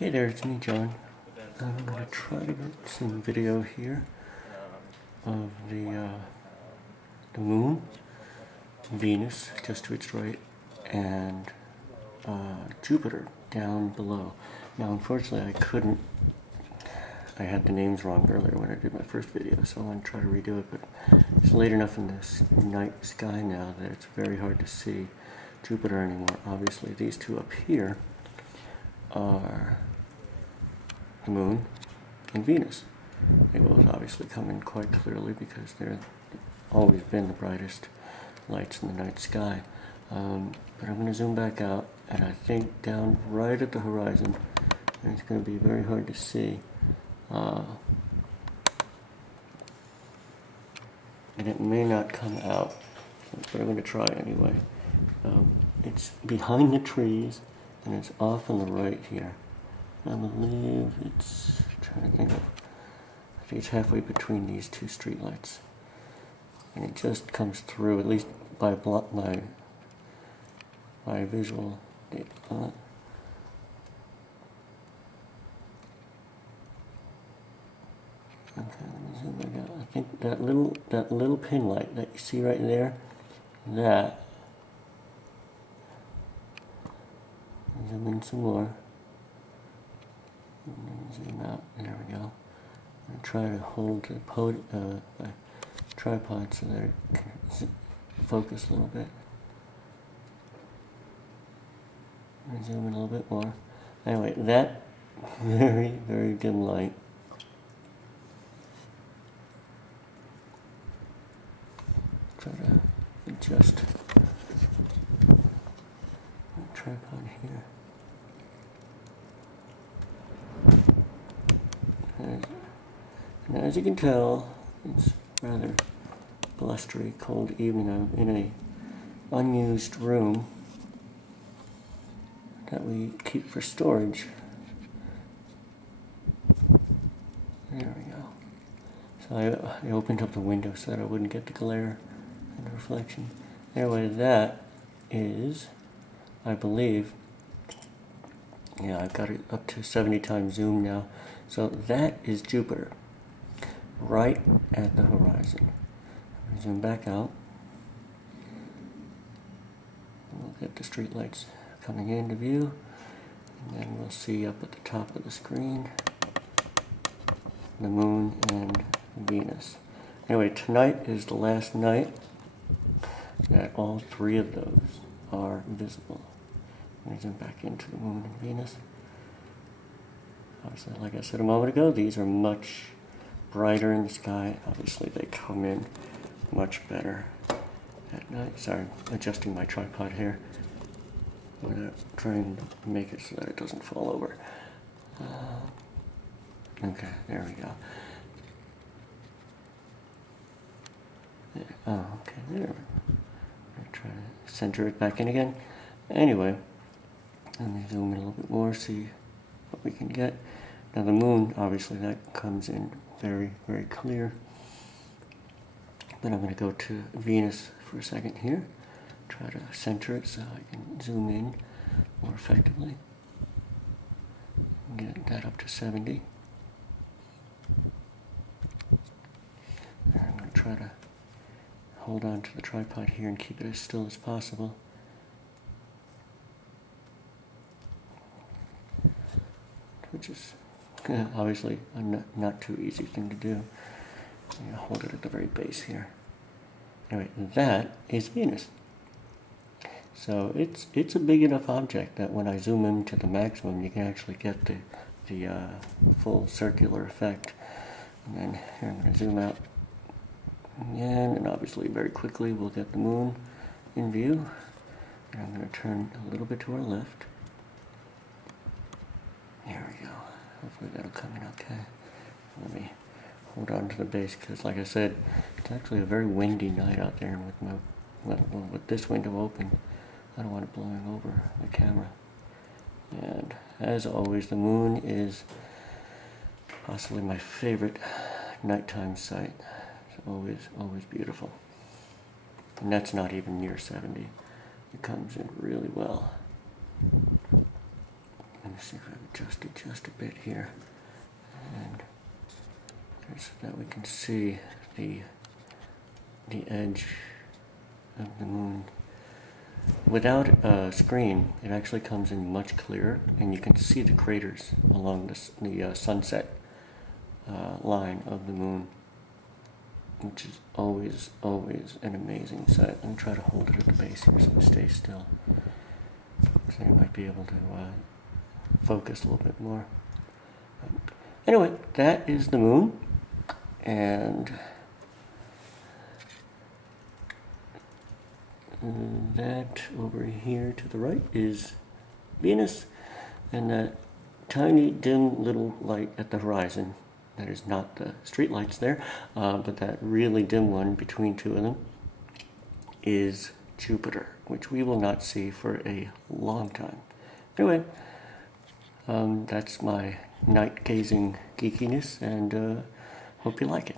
Hey there, it's me, John. I'm going to try to get some video here of the moon, Venus just to its right, and Jupiter down below. Now, unfortunately, I had the names wrong earlier when I did my first video, so I want to try to redo it, but it's late enough in this night sky now that it's very hard to see Jupiter anymore. Obviously, these two up here are the moon and Venus. They both obviously come in quite clearly because they're always been the brightest lights in the night sky. But I'm going to zoom back out, and I think down right at the horizon, and it's going to be very hard to see. And it may not come out, but I'm going to try anyway. It's behind the trees, and it's off on the right here. I believe it's, I think it's halfway between these two streetlights. And it just comes through, at least by visual data on it. Okay, let me zoom back out. I think that little pin light that you see right there, that, zoom in some more. Zoom out. There we go. I'm going to try to hold the tripod so that it can focus a little bit. Zoom in a little bit more. Anyway, that very, very dim light. Try to adjust the tripod here. And as you can tell, it's rather blustery, cold evening. I'm in a unused room that we keep for storage. There we go. So I opened up the window so that I wouldn't get the glare and the reflection. Anyway, that is, I believe, yeah, I've got it up to 70 times zoom now. So that is Jupiter, right at the horizon. Zoom back out. We'll get the streetlights coming into view, and then we'll see up at the top of the screen the moon and Venus. Anyway, tonight is the last night that all three of those are visible. Let me zoom back into the moon and Venus. Obviously, like I said a moment ago, these are much brighter in the sky. Obviously, they come in much better at night. Sorry, adjusting my tripod here. I'm going to try and make it so that it doesn't fall over. Okay, there we go. Yeah, oh, okay, there. I'm going to try to center it back in again. Anyway, let me zoom in a little bit more, see what we can get. Now the moon, obviously, that comes in very, very clear. But I'm going to go to Venus for a second here. Try to center it so I can zoom in more effectively. Get that up to 70. And I'm going to try to hold on to the tripod here and keep it as still as possible. Which is obviously a not too easy thing to do. I'm hold it at the very base here. Anyway, that is Venus. So it's a big enough object that when I zoom in to the maximum, you can actually get the full circular effect. And then here I'm going to zoom out again, and obviously very quickly we'll get the moon in view. And I'm going to turn a little bit to our left. There we go. Hopefully that'll come in okay. Let me hold on to the base because, like I said, it's actually a very windy night out there, and with this window open, I don't want it blowing over the camera. And as always, the moon is possibly my favorite nighttime sight. It's always beautiful. And that's not even near 70. It comes in really well. Let me see if I can adjust it just a bit here, and so that we can see the edge of the moon. Without a screen, it actually comes in much clearer, and you can see the craters along the sunset line of the moon, which is always an amazing sight. Let me try to hold it at the base here so it stays still, so you might be able to focus a little bit more. Anyway, that is the moon, and that over here to the right is Venus, and that tiny dim little light at the horizon, that is not the street lights there, but that really dim one between two of them is Jupiter, which we will not see for a long time. Anyway, that's my night gazing geekiness, and hope you like it.